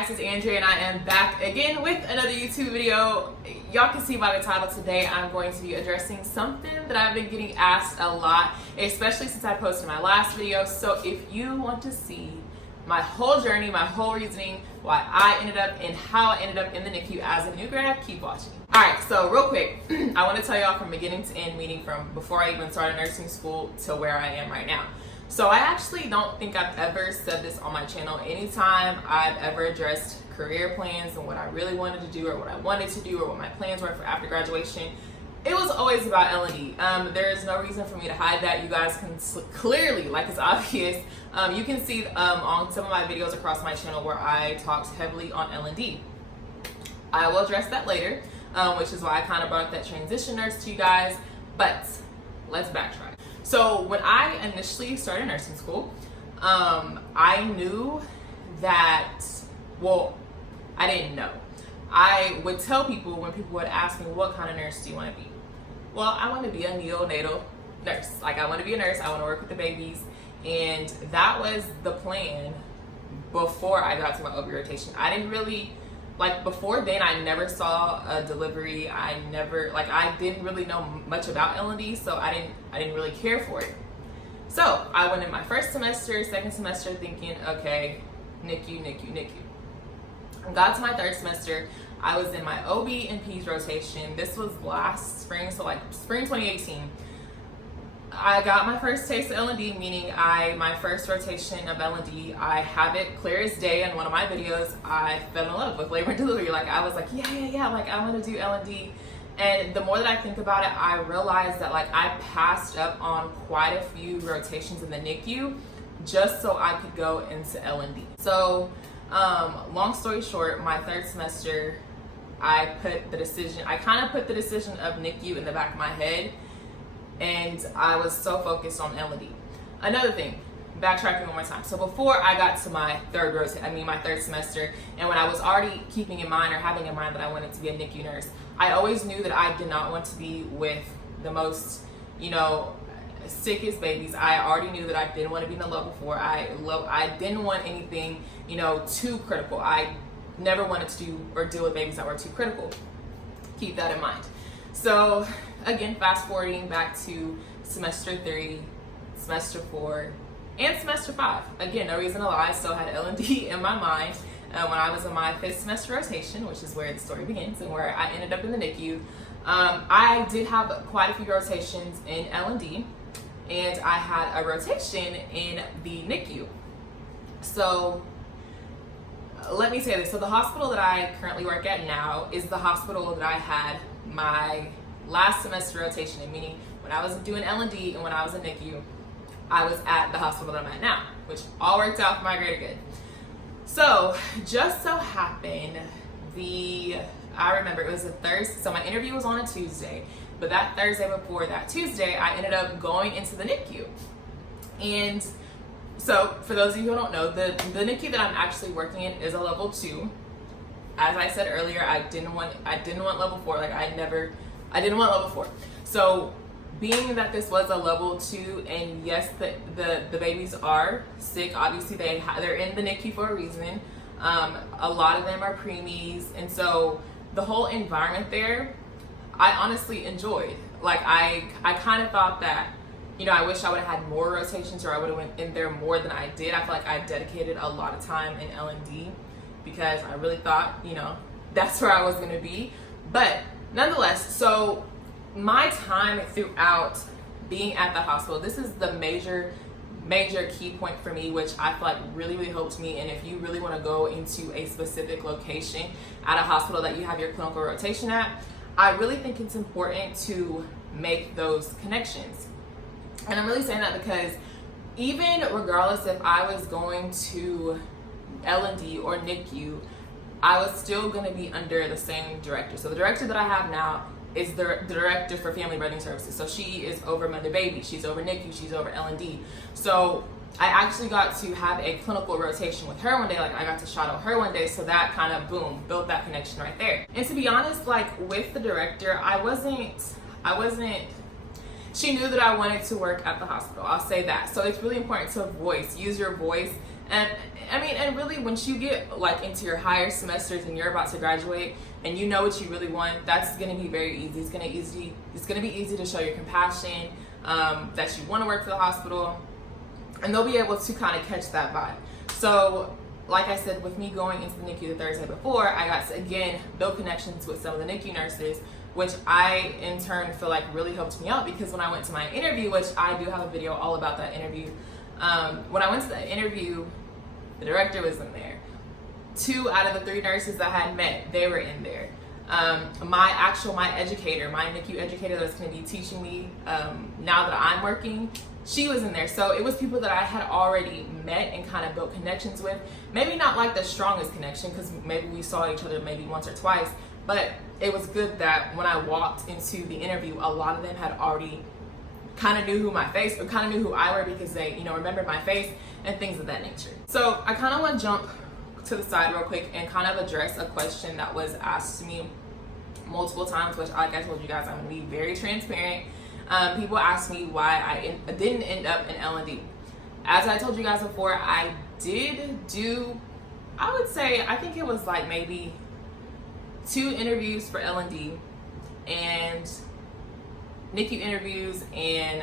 guys, it's Andrea and I am back again with another YouTube video. Y'all can see by the title today, I'm going to be addressing something that I've been getting asked a lot, especially since I posted my last video. So if you want to see my whole journey, my whole reasoning, why I ended up and how I ended up in the NICU as a new grad, keep watching. All right, so real quick, I want to tell y'all from beginning to end, meaning from before I even started nursing school to where I am right now. So I actually don't think I've ever said this on my channel. Anytime I've ever addressed career plans and what I really wanted to do or what I wanted to do or what my plans were for after graduation, it was always about L&D. There is no reason for me to hide that. You guys can clearly, like it's obvious, you can see on some of my videos across my channel where I talked heavily on L&D. I will address that later, which is why I kind of brought up that transition nurse to you guys, but let's backtrack. So when I initially started nursing school, I knew that, well, I didn't know. I would tell people when people would ask me, what kind of nurse do you want to be? Well, I want to be a neonatal nurse. Like, I want to be a nurse. I want to work with the babies. And that was the plan before I got to my OB rotation. I didn't really, like, before then, I never saw a delivery. I didn't really know much about L&D, so I didn't really care for it. So I went in my first semester, second semester thinking, okay, NICU. I got to my third semester. I was in my OB and Peds rotation. This was last spring, so like spring 2018. I got my first taste of L&D, meaning my first rotation of L&D, I have it clear as day. In one of my videos, I fell in love with labor and delivery. Like, I was like, yeah, like, I want to do L&D. And the more that I think about it, I realized that, like, I passed up on quite a few rotations in the NICU just so I could go into L&D. So, long story short, my third semester, I kind of put the decision of NICU in the back of my head, and I was so focused on L&D. Another thing, backtracking one more time. So before I got to my third semester, and when I was already keeping in mind or having in mind that I wanted to be a NICU nurse, I always knew that I did not want to be with the most, sickest babies. I already knew that I didn't want to be in the level 4. I didn't want anything, too critical. I never wanted to do or deal with babies that were too critical. Keep that in mind. So again, fast forwarding back to semester 3, semester 4, and semester 5. Again, no reason to lie, I still had L&D in my mind when I was in my 5th semester rotation, which is where the story begins and where I ended up in the NICU. I did have quite a few rotations in L&D, and I had a rotation in the NICU. So let me say this. So the hospital that I currently work at now is the hospital that I had my last semester rotation in, meaning when I was doing L&D and when I was in NICU, I was at the hospital that I'm at now, which all worked out for my greater good. So just so happened, I remember it was a Thursday, so my interview was on a Tuesday, but that Thursday before that Tuesday, I ended up going into the NICU. And so for those of you who don't know, the NICU that I'm actually working in is a level 2. As I said earlier, I didn't want level 4. Like, I didn't want level 4. So being that this was a level 2, and yes, the babies are sick. Obviously, they're in the NICU for a reason. A lot of them are preemies, and so the whole environment there, I honestly enjoyed. Like, I kind of thought that, I wish I would have had more rotations, or I would have went in there more than I did. I feel like I dedicated a lot of time in L&D because I really thought, that's where I was going to be. But nonetheless, so my time throughout being at the hospital, this is the major key point for me, which I feel like really helped me. And if you really want to go into a specific location at a hospital that you have your clinical rotation at, I really think it's important to make those connections. And I'm really saying that because even regardless if I was going to L&D or NICU, I was still going to be under the same director. So the director that I have now is the director for family birthing services. So she is over mother baby, she's over NICU, she's over L&D. So I actually got to have a clinical rotation with her one day. Like, I got to shadow her one day, so that kind of boom, built that connection right there. And to be honest, like, with the director, I wasn't she knew that I wanted to work at the hospital. I'll say that. So it's really important to use your voice And I mean, and really, once you get like into your higher semesters and you're about to graduate and you know what you really want, that's going to be very easy. It's going to be easy to show your compassion, that you want to work for the hospital, and they'll be able to kind of catch that vibe. So like I said, with me going into the NICU the Thursday before, I got to again build connections with some of the NICU nurses, which I in turn feel like really helped me out, because when I went to my interview, which I do have a video all about that interview, when I went to that interview, the director was in there. 2 out of the 3 nurses that I had met, they were in there. My educator, my NICU educator that's going to be teaching me now that I'm working, she was in there. So it was people that I had already met and kind of built connections with. Maybe not like the strongest connection, because maybe we saw each other maybe once or twice, but it was good that when I walked into the interview, a lot of them had already kind of knew who my face, or kind of knew who I were, because they, you know, remembered my face and things of that nature. So I kind of want to jump to the side real quick and kind of address a question that was asked to me multiple times, which, like I told you guys, I'm going to be very transparent. People asked me why I didn't end up in L&D. As I told you guys before, I did do, I would say, I think it was like maybe 2 interviews for L&D and NICU interviews and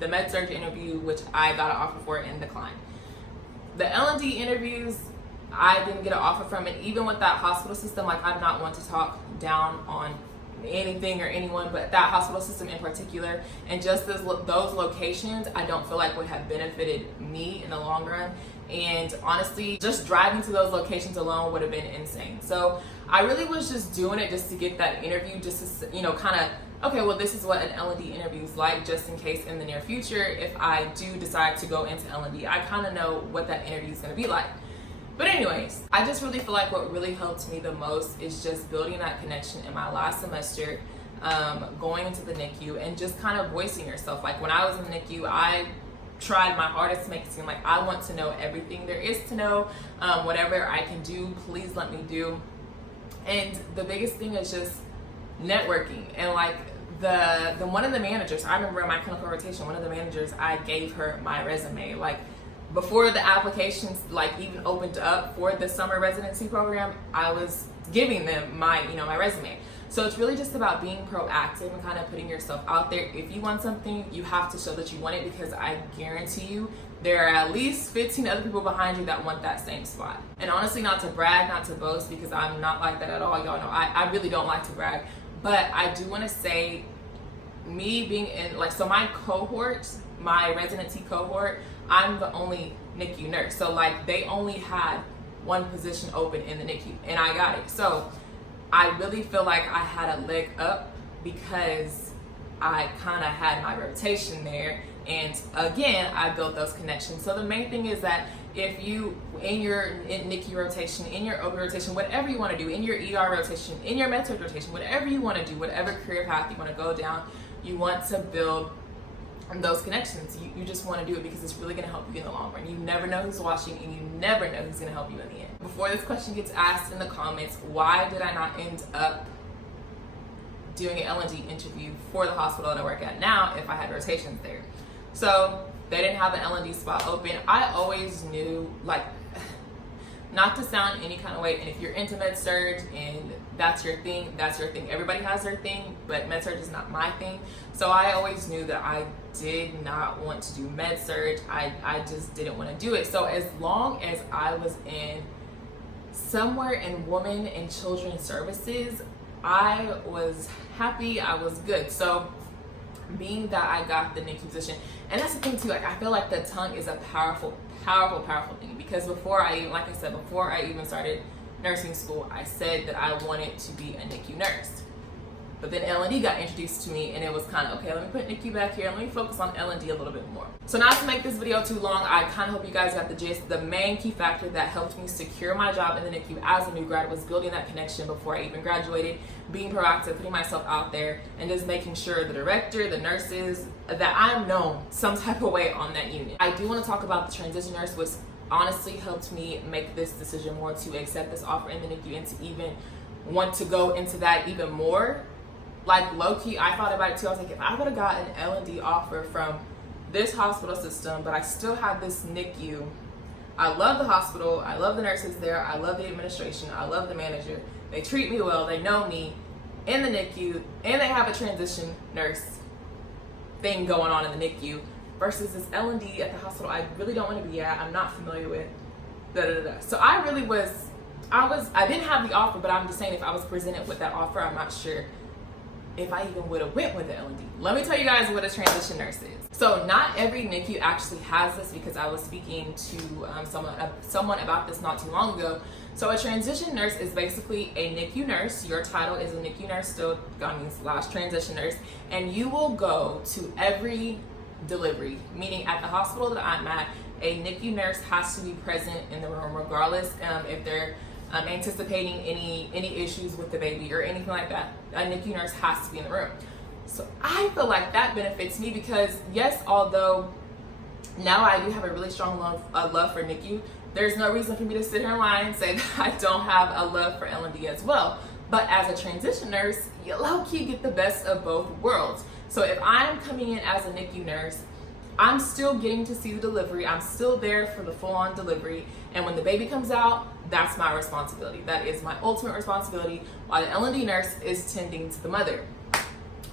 the med-surg interview, which I got an offer for and declined. The L&D interviews, I didn't get an offer from, and even with that hospital system, like, I'm not one to talk down on anything or anyone, but that hospital system in particular, and just those locations, I don't feel like would have benefited me in the long run. And honestly, just driving to those locations alone would have been insane. So I really was just doing it just to get that interview, just to, you know, kind of, okay, well, this is what an L&D interview is like, just in case in the near future, if I do decide to go into L&D, I kind of know what that interview is going to be like. But anyways, I just really feel like what really helped me the most is just building that connection in my last semester, going into the NICU, and just kind of voicing yourself. Like, when I was in the NICU, I tried my hardest to make it seem like I want to know everything there is to know. Whatever I can do, please let me do. And the biggest thing is just networking. And like the one of the managers, I remember in my clinical rotation, one of the managers, I gave her my resume. Like, before the applications like even opened up for the summer residency program, I was giving them my resume. So it's really just about being proactive and kind of putting yourself out there. If you want something, you have to show that you want it, because I guarantee you there are at least 15 other people behind you that want that same spot. And honestly, not to brag, not to boast, because I'm not like that at all. Y'all know I really don't like to brag. But I do want to say, me being in, like, so my cohort, my residency cohort, I'm the only NICU nurse. So like, they only had 1 position open in the NICU, and I got it. So I really feel like I had a leg up because I kind of had my rotation there, and again, I built those connections. So the main thing is that if you, in NICU rotation, in your OB rotation, whatever you want to do, in your ER rotation, in your med-surg rotation, whatever you want to do, whatever career path you want to go down, you want to build those connections. You just want to do it because it's really going to help you in the long run. You never know who's watching, and you never know who's going to help you in the end. Before this question gets asked in the comments, why did I not end up doing an L&D interview for the hospital that I work at now if I had rotations there? So they didn't have an L&D spot open. I always knew, like, not to sound any kind of way, and if you're into med-surg and that's your thing, that's your thing. Everybody has their thing, but med-surg is not my thing. So I always knew that I did not want to do med-surg. I just didn't want to do it. So as long as I was in somewhere in women and children's services, I was happy, I was good. So being that I got the NICU position, and that's the thing too, like, I feel like the tongue is a powerful thing, because before I even started nursing school, I said that I wanted to be a NICU nurse. But then L&D got introduced to me, and it was kind of, okay, let me put NICU back here, let me focus on L&D a little bit more. So not to make this video too long, I kind of hope you guys got the gist. The main key factor that helped me secure my job in the NICU as a new grad was building that connection before I even graduated, being proactive, putting myself out there, and just making sure the director, the nurses, that I'm known some type of way on that unit. I do want to talk about the transition nurse, which honestly helped me make this decision more to accept this offer in the NICU and to even want to go into that even more. Like, low-key, I thought about it too. I was like, if I would have gotten an L&D offer from this hospital system, but I still have this NICU, I love the hospital, I love the nurses there, I love the administration, I love the manager. They treat me well, they know me in the NICU, and they have a transition nurse thing going on in the NICU versus this L&D at the hospital I really don't want to be at, I'm not familiar with, So I really I didn't have the offer, but I'm just saying if I was presented with that offer, I'm not sure if I even would have went with the L&D. Let me tell you guys what a transition nurse is. So not every NICU actually has this, because I was speaking to someone about this not too long ago. So a transition nurse is basically a NICU nurse. Your title is a NICU nurse, still / transition nurse, and you will go to every delivery, meaning at the hospital that I'm at, a NICU nurse has to be present in the room regardless if they're anticipating any issues with the baby or anything like that. A NICU nurse has to be in the room. So I feel like that benefits me because yes, although now I do have a really strong love for NICU, there's no reason for me to sit here and lie and say that I don't have a love for L&D as well. But as a transition nurse, you low-key get the best of both worlds. So if I'm coming in as a NICU nurse, I'm still getting to see the delivery. I'm still there for the full-on delivery. And when the baby comes out, that's my responsibility. That is my ultimate responsibility, while the L&D nurse is tending to the mother.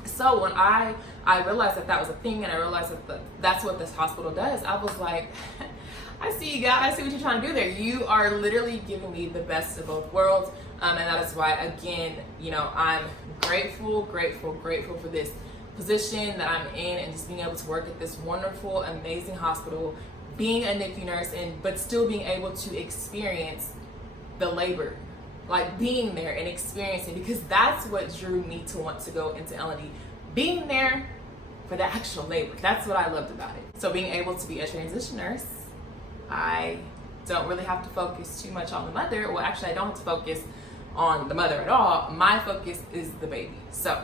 So when I realized that was a thing, and I realized that that's what this hospital does, I was like, I see you guys, I see what you're trying to do there. You are literally giving me the best of both worlds. And that is why, again, I'm grateful for this position that I'm in, and just being able to work at this wonderful, amazing hospital, being a NICU nurse, but still being able to experience the labor, like being there and experiencing, because that's what drew me to want to go into L&D, being there for the actual labor. That's what I loved about it. So being able to be a transition nurse, I don't really have to focus too much on the mother. Well, actually, I don't have to focus on the mother at all. My focus is the baby. So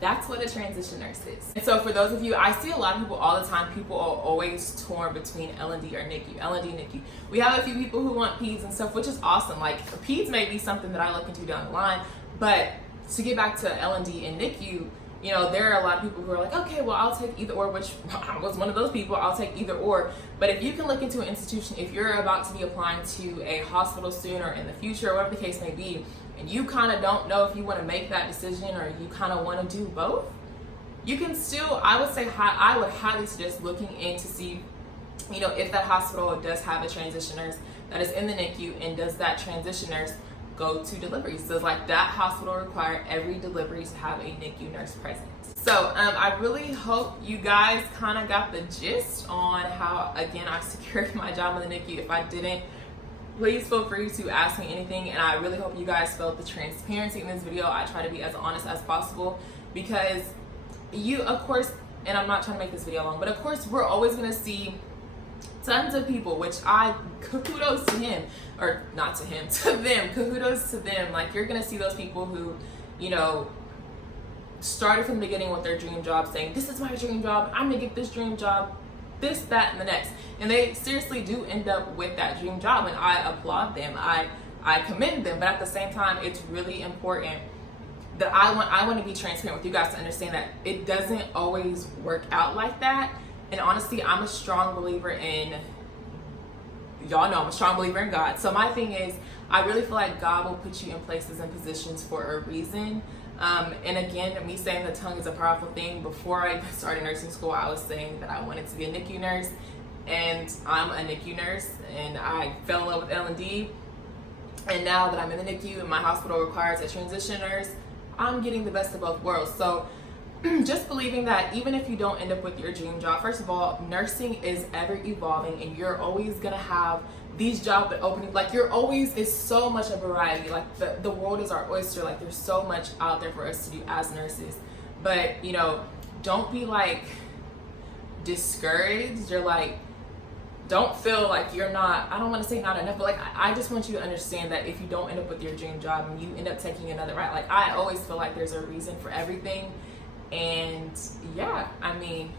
that's what a transition nurse is. And so for those of you, I see a lot of people all the time, people are always torn between L&D or NICU, L&D, NICU. We have a few people who want peds and stuff, which is awesome. Like peds may be something that I look into down the line, but to get back to L&D and NICU, there are a lot of people who are like, okay, well, I'll take either or, which I was one of those people, I'll take either or. But if you can look into an institution, if you're about to be applying to a hospital soon or in the future, or whatever the case may be, and you kind of don't know if you want to make that decision or you kind of want to do both, you can still, I would highly suggest looking in to see, if that hospital does have a transition nurse that is in the NICU, and does that transition nurse go to deliveries. So like that hospital require every delivery to have a NICU nurse present. So I really hope you guys kind of got the gist on how, again, I secured my job in the NICU. If I didn't, please feel free to ask me anything, and I really hope you guys felt the transparency in this video. I try to be as honest as possible, because of course, and I'm not trying to make this video long, but of course we're always going to see tons of people, which kudos to him, or not to him, to them, kudos to them. Like, you're going to see those people who, started from the beginning with their dream job, saying, this is my dream job, I'm going to get this dream job, this, that, and the next. And they seriously do end up with that dream job, and I applaud them. I commend them, but at the same time, it's really important that I want to be transparent with you guys to understand that it doesn't always work out like that. And honestly, I'm a strong believer in, y'all know I'm a strong believer in God. So my thing is, I really feel like God will put you in places and positions for a reason. And again, me saying the tongue is a powerful thing. Before I started nursing school, I was saying that I wanted to be a NICU nurse, and I'm a NICU nurse, and I fell in love with L&D. And now that I'm in the NICU and my hospital requires a transition nurse, I'm getting the best of both worlds. So just believing that even if you don't end up with your dream job, first of all, nursing is ever evolving, and you're always gonna have these job openings. Like, is so much a variety. Like the world is our oyster. Like, there's so much out there for us to do as nurses. But don't be like discouraged, or like don't feel like you're not, I don't want to say not enough, but like I just want you to understand that if you don't end up with your dream job and you end up taking another route, like I always feel like there's a reason for everything. And yeah, I mean,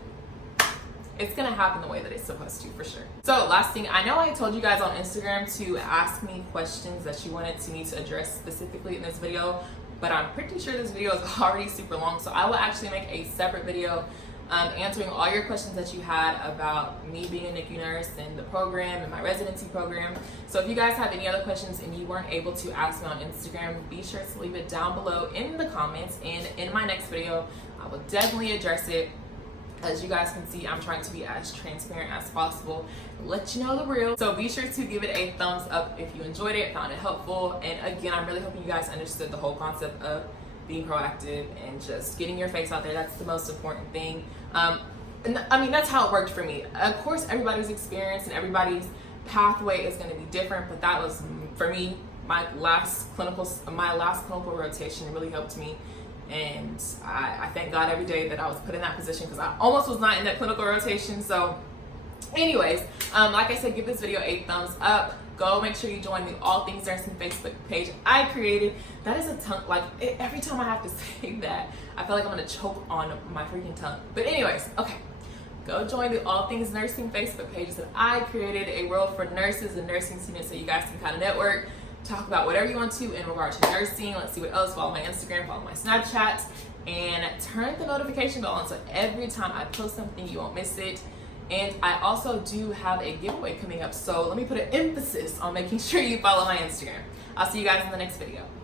it's gonna happen the way that it's supposed to, for sure. So last thing, I know I told you guys on Instagram to ask me questions that you wanted me to address specifically in this video, but I'm pretty sure this video is already super long, so I will actually make a separate video answering all your questions that you had about me being a NICU nurse and the program and my residency program. So if you guys have any other questions and you weren't able to ask me on Instagram, be sure to leave it down below in the comments, and in my next video I will definitely address it. As you guys can see, I'm trying to be as transparent as possible, let you know the real. So be sure to give it a thumbs up if you enjoyed it, found it helpful. And again, I'm really hoping you guys understood the whole concept of being proactive and just getting your face out there. That's the most important thing. And I mean, that's how it worked for me. Of course, everybody's experience and everybody's pathway is going to be different, but that was, for me, my last clinical rotation really helped me. And I thank God every day that I was put in that position, because I almost was not in that clinical rotation. So anyways, like I said, give this video a thumbs up. Go make sure you join the All Things Nursing Facebook page I created. That is a tongue, like every time I have to say that, I feel like I'm gonna choke on my freaking tongue. But anyways, okay. Go join the All Things Nursing Facebook page that I created, a world for nurses and nursing students, so you guys can kind of network, talk about whatever you want to in regard to nursing. Let's see what else. Follow my Instagram, follow my Snapchat, and turn the notification bell on so every time I post something you won't miss it. And I also do have a giveaway coming up, so let me put an emphasis on making sure you follow my Instagram. I'll see you guys in the next video.